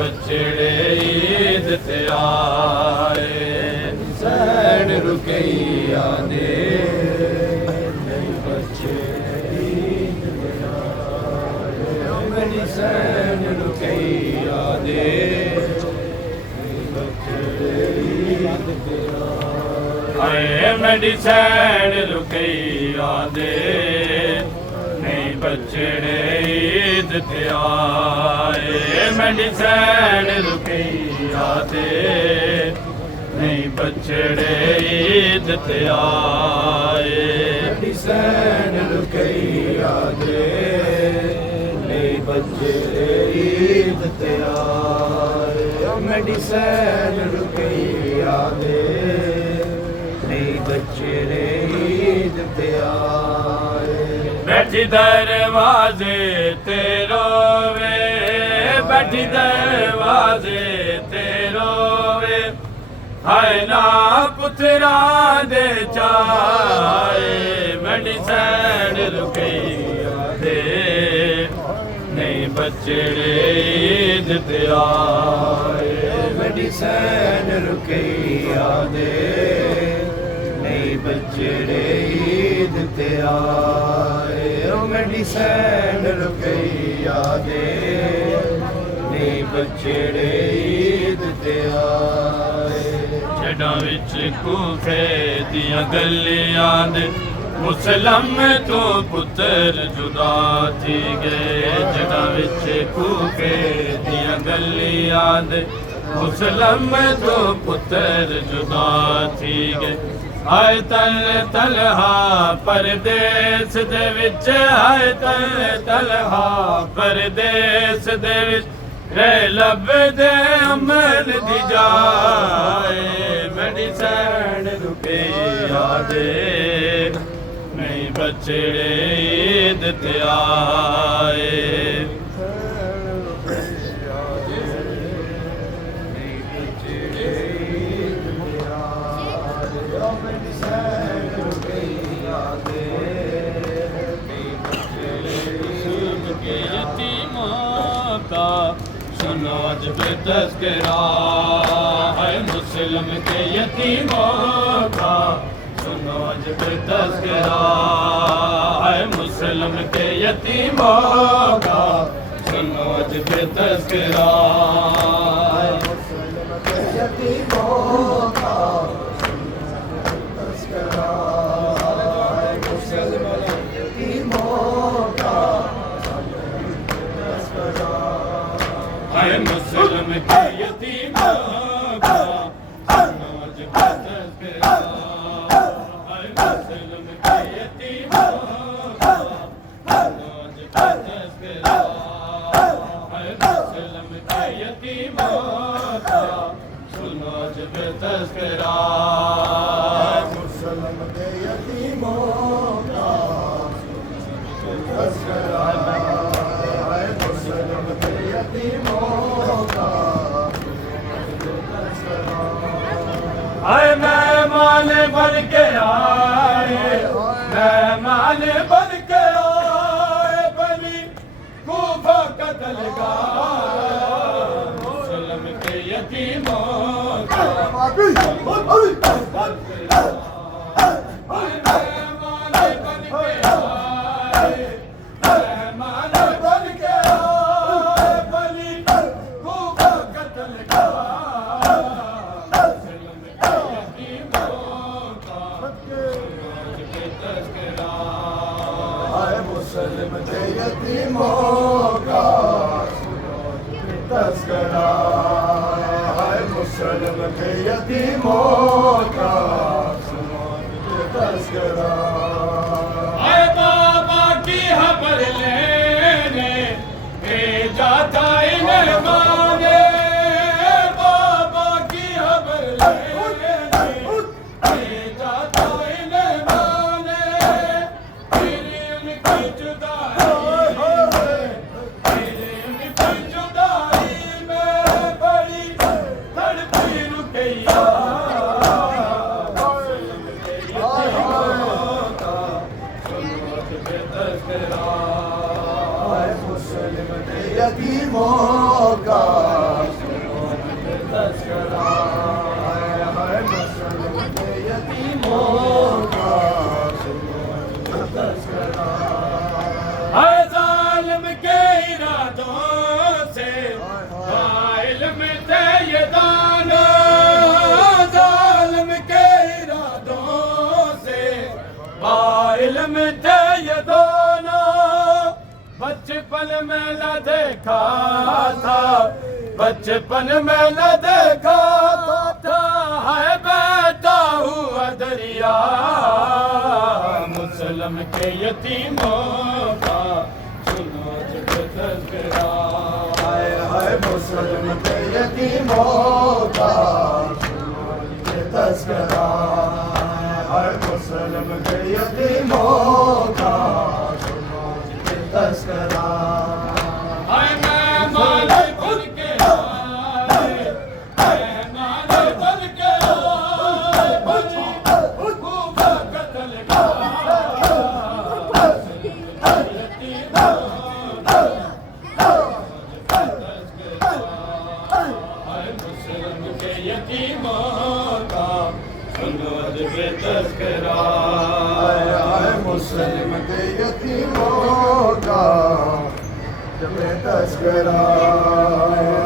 बछड़े ईद ते आए सैन रुकैया दे नहीं बछड़े ईद ते आए मेरी सैन रुकैया दे नहीं बछड़े ईद ते आए मेरी सैन रुकैया दे नहीं बछड़े ईद ते आए मेरी सैन रुकैया दे नहीं बछड़े ईद ते आए मेरी सैन रुकैया दे नहीं बछड़े ईद ते आए मेरी सैन रुकैया दे नहीं बछड़े ईद ते आए बैठी दरवाजे ते रोवे बैठी दरवाजे ते रोवे हाय ना पुत्रा दे चाए मेरी सैन रुकैया दे नहीं बछड़े ईद ते आए मेरी सैन रुकैया दे नहीं बछड़े ईद ते आए मेरी सैन रुकैया दे नहीं बछड़े ईद ते आए जड़ा विच कूफे दियां गलियां दे मुसलम तो पुत्र जुदा थी गए जड़ा विच कूफे दियां गलियां दे मुसलम तो पुत्र जुदा थी गए हाय तल तलहा परदेस दे विच हाय तल तलहा परदेस दे विच रे लब दे अमल दी जाए मेरी सैन रुकैया दे नहीं बछड़े ईद ते आए सुनो आज पे तज़किरा है मुस्लिम के यतीमों का सुनो आज पे तज़किरा है मुस्लिम के यतीमों का सुनो आज पे तज़किरा है मुस्लिम के यतीमों का तज़किरा है मुस्लिम के यतीमों का मुसलम के यतीमों का समाज का तज़किरा मुसलम के यतीमों का समाज का तज़किरा मुसलम के यतीमों का समाज का तज़किरा मुसलम के यतीमों का तज़किरा मुसलम के यतीमों आए मेहमान बन के आए मेहमान बन के आए बनी कूफा कत्ल गाए मुसलम के यतीमों का मुसलम के यतीमों का तज़किरा है मुसलम के यतीमों का तज़किरा आए बाबा की खबर लेने भेजा था इन्हें माने बाबा की खबर लेने भेजा था इन्हें माने फिर उनकी जुदाई में बड़ी तड़पी रुकैया यतीमों का देखा था, बचपन में न देखा था, है बेटा हुआ दरिया मुसलम के यतीमों का, सुनो जब तज़किरा। हाय मुसलम के यतीमों का सुनो ये तज़किरा, हाय मुसलम के यतीमों का सुनो ये तज़किरा। हाय मेहमान बन के आए, मेहमान बन के आए, बनी खूबा कत्ल का, मुसलम के यतीमों का सुनो जब तज़किरा। हाय मुसलम के यतीमों का जब तज़किरा,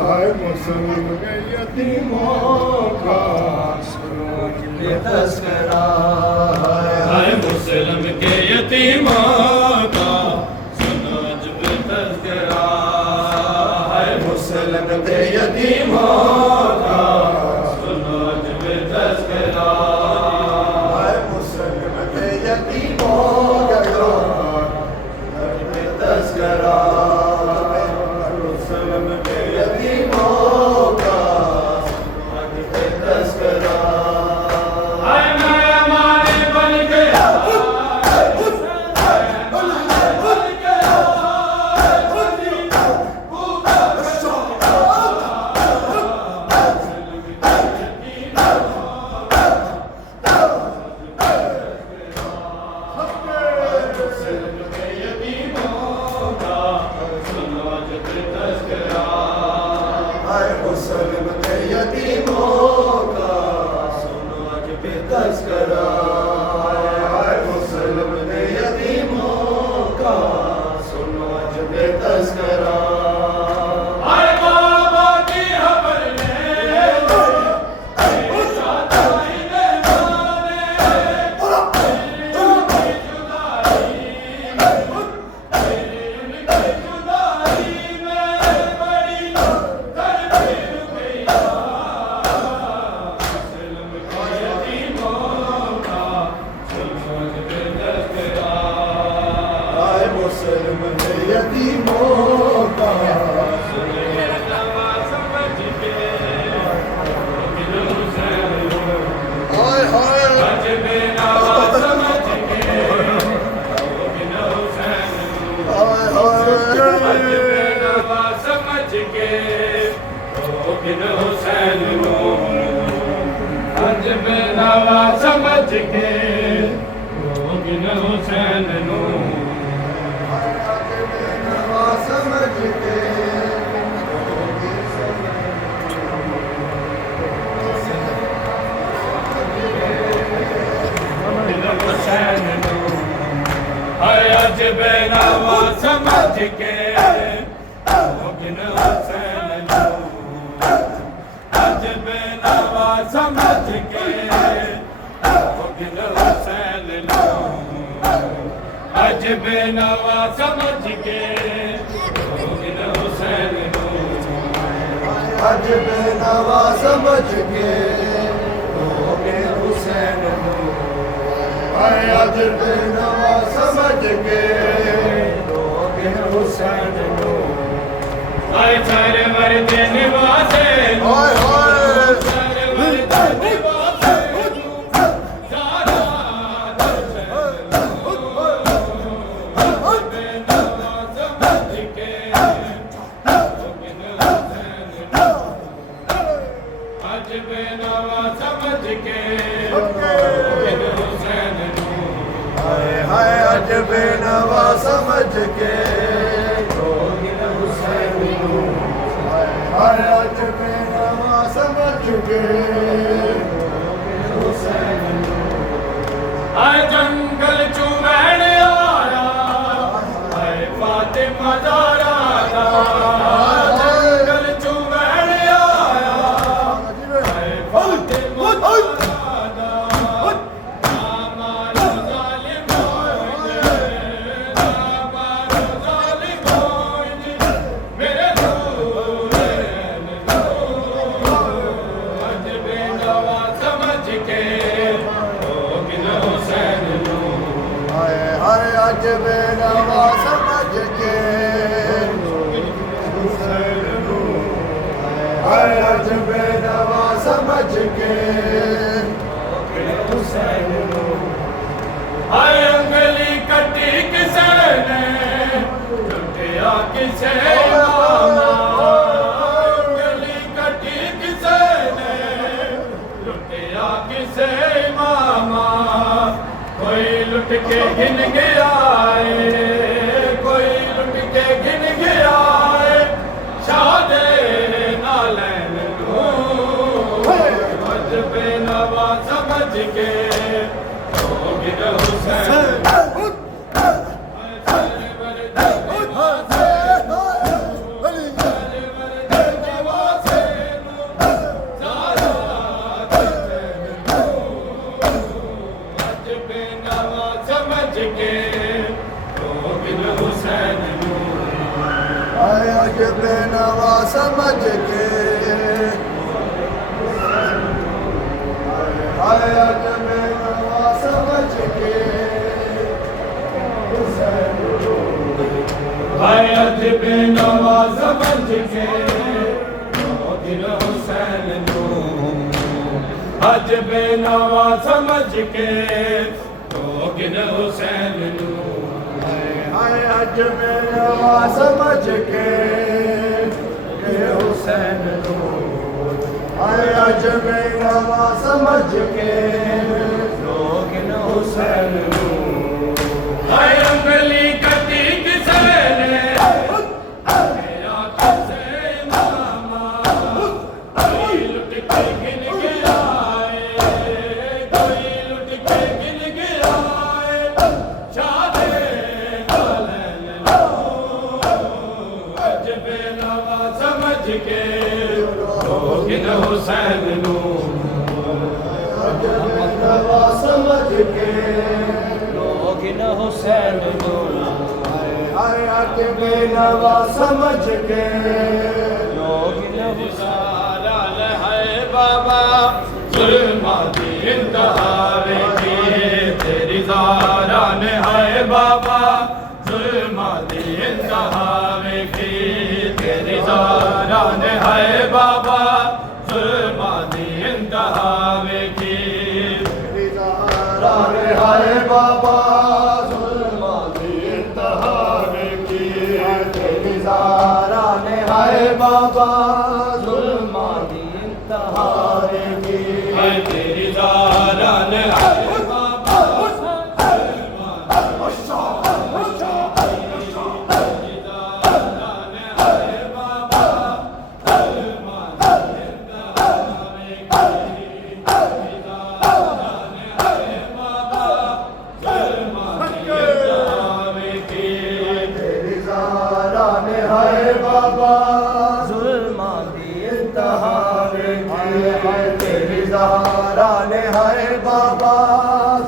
हाय मुसलम के यतीमों का सुनो ये तज़किरा। हाय मुसलम के यतीमों का सुनो जब तज़किरा। हाय मुसलम के यतीमों का सुनो जब तज़किरा। हाय मुसलम के यतीमों का जब तज़किरा, मुसलम के यतीमों का जब तज़किरा। हाय मेहमान बन के आए, मेहमान बन के आए, बनी खूबा मुसलम के यतीमों का सुनो जब तज़किरा। हाय मुसलम के यतीमों का सुनो जब तज़किरा, हाय मुसलम के यतीमों का सुनो जब तज़किरा। हाय बाबा की खबर ले, शादाई ने माने, उनकी जुदाई में बड़ी तड़पी रुपया, मुसलम के यतीमों का सुनो जब तज़किरा। हाय मुसलम के यतीमों का हाय हाय समझ के रोगिन हुसैन नो, समझ के हुसैन नो, अज बेनावा समझ के रोगिन हुसैन नो, अज बेनावा समझ के रोगिन हुसैन नो, अज बेनावा समझ के रोगिन हुसैन नो। अज बेनवा समझ के रोगिन हुसैन नो, अज बेनवा समझ के रोगिन हुसैन नो। आए सारे मर्द निवासे हाय हाय सारे मर्द निवासे सारा बेनवा समझ के रोगिन हुसैन नो, अज बेनवा समझ के रोगिन हुसैन नो। हाय हाय अज बेनवा समझ के रोगिन हुसैन नो, हाय अज बेनवा समझ के रोगिन हुसैन नो। आए जंगल चुमैन आया, आए फातिमा ज़हरा दा, जंगल चुमैन आया, आए फातिमा ज़हरा दा, नामारो ज़ालिम होइंदे, नामारो ज़ालिम होइंदे, अजबे नवा समझ के हुसैन हाय अंगली कटी किसे ने लुटिया किसे मामा अंगली कटी किसे ने लुटिया किसे मामा कोई लुट के गिन गया है कोई लुट के गिन गया है शादे नालैन लूं अजबे नवा समझ के अजबे नवा समझ के अजबे नवा समझ के हाय अजबे नवा समझ के दिल हुसैन नूं अजबे नवा समझ के दिल हुसैन नूं अजबे नवा समझ के हुसैन अजबे नवा समझ के हुसैन हाय अंगली कटी किसे ने लुटिया किसे मामा कोई लुट के गिन गया है कोई लुट के गिन गया है शादे नालैन लूं अजबे नवा समझ के गिन हुसैन नूं नवा समझ के गिन हुसैन नूं अजबे नवा समझ के साराल है बाबा जुल्मा दी इंतहा की तेरी ज़ारान है बाबा जुल्मा दी इंतहा की तेरी ज़ारान है बाबा जुल्मा दी इंतहा की हाय बाबा जुल्मा दी इंतहा की तेरी ज़ारा ने हाय बाबा जुल्मा दी इंतहा की है तेरी ज़ारान है बाबा तेरी ज़ारा ने हाय बाबा जुल्मा दी इंतहा की तेरी ज़ारा ने हाय बाबा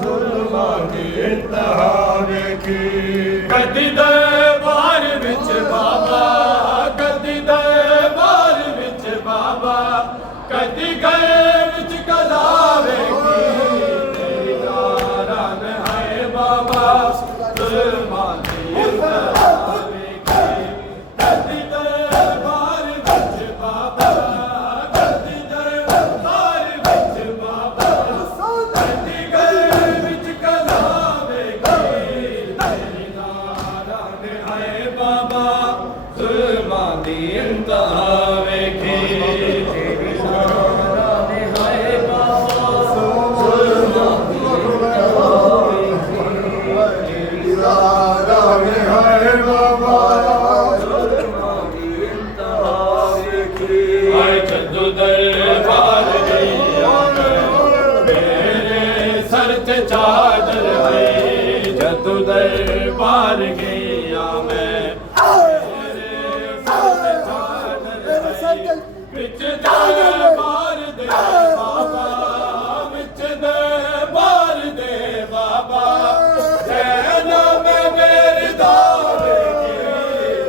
जुल्मा दी इंतहा की कदी दरबार विच बाबा कदी दरबार विच बाबा कदी गए विच कलावे तेरी ज़ारान है बाबा जुल्मा दी इंतहा की कदी दरबार विच बाबा कदी दरबार विच बाबा कदी गए विच कलावे तेरी ज़ारान है बाबा जुल्मा दी इंतहा की तेरी ज़ारान है बाबा जुल्मा दी तेरी ज़ारा ने हाय बाबा आए जद्दू दरबार गैया मेरे सर ते चादर है जद्दू दरबार गैया मैं मेरे सर ते चादर है विच दरबार दे बाबा विच दरबार दे बाबा जैना मैं मेरी दावे की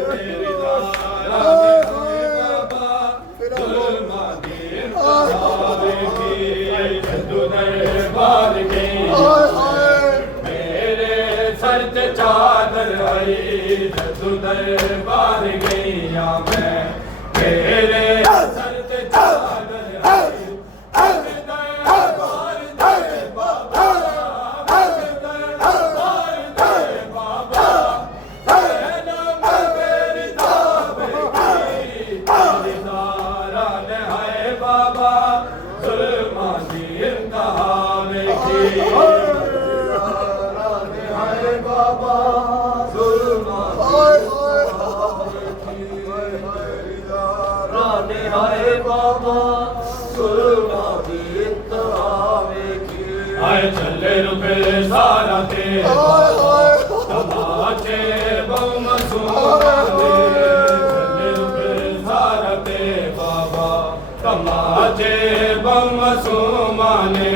तेरी ज़ारा बाबा जुल्मा दी इंतहा की जद्दू दरबार गैया मेरे सर ते चादर आई जद्दू दरबार गैया मैं मेरे सर ते चादर बाबा जुल्मा हाय हाय बाबा जुल्मा की इंतहा देखी आए चले रुपए सारा ते तमाचे बम सुमाने चले रुपए सारा ते बाबा तमाचे बम सुमाने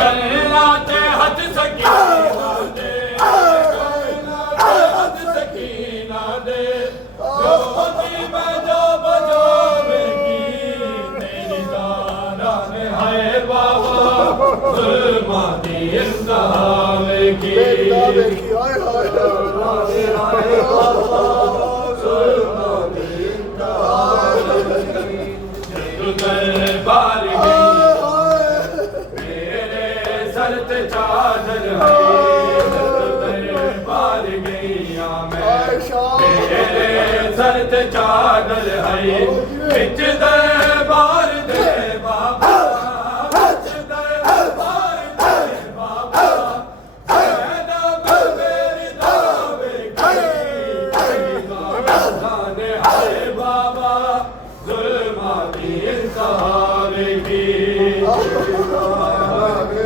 करना ते हद सकीना दे करना ते हद सकीना दे जो होती मैं जो बजावेगी तेरी दारा ने हाय बाबा जुल्मा दी इंतहा की हाय हाय बाबा जुल्मा की इंतहा दरबार मेरे सर ते चादर है दरबार गईया मैं मेरे सर ते चादर है बिच दरबार दे बाबा बिच दरबार दे बाबा ऐदा मेरी दावे की दाने हाय बाबा जुल्मा की इंतहा की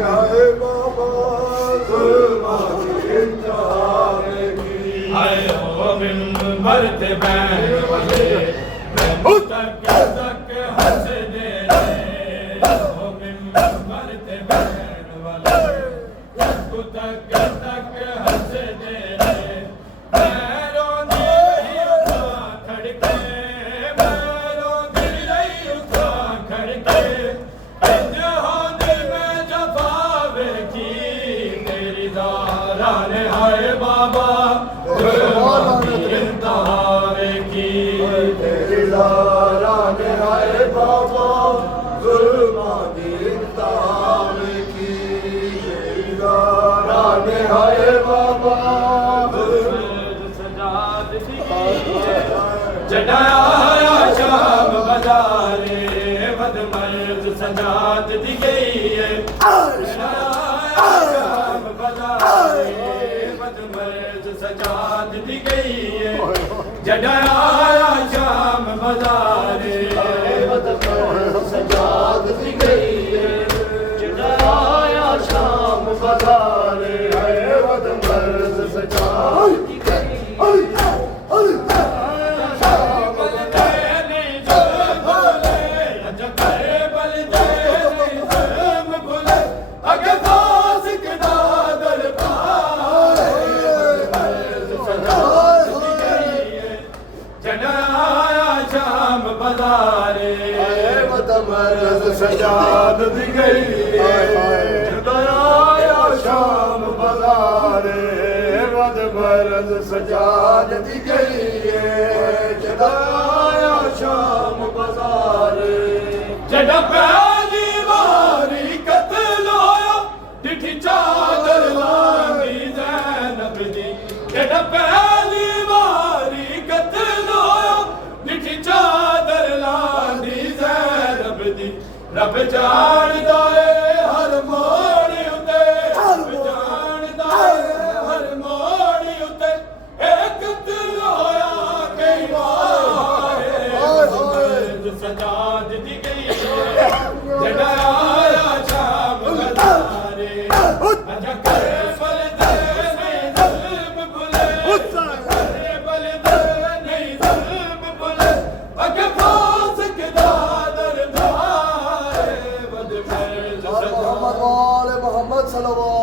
हाय बाबा जुल्मा की इंतहा की हाय ओ मिंबर ते बैन वाले मैं तक हंस दे ओ मिंबर ते बैन वाले तक हंस दे मैं रोंदी रही उठा खड़के मैं रोंदी रही उठा खड़के इंजहान में जफावे की तेरी दारा ने हाय बाबा जुल्मा की इंतहा की तेरी दारा ने हाय बाबा जुल्मा की इंतहा की तेरी दारा ने हाय बाबा सजाद दी जड़ाया शाम बाजारे बद मर्द सजाद दी गई है जड़ाया शाम बाजारे बद मर्द सजाद दी गई है जड़ाया शाम बाजारे बद मर्द सजाद दी गई है जड़ाया शाम बाजारे बद मर्द सजाद दी गई मर्द सजाद दी गई जड़ाया शाम बाजारे बद मर्द सजाद दी गई जड़ाया शाम बाजारे जड़ा पहली बारी कत्ल होया डिठी चादर लांदी ज़ैनब दी जड़ा पहली बारी कत्ल होया डिठी चादर लांदी ज़ैनब दी रब जानदा है हर मोड़ उते रब जानदा है हर मोड़ उते एक कत्ल होया कई बार सजाद दी गई जड़ाया शाम बाजारे अजा करे बल दे नहीं जुल्म भुले करे बल दे नहीं जुल्म भुले अगे फांस के दादर धारे बद मर्द मोहम्मद वाले मोहम्मद सल्लल्लाहु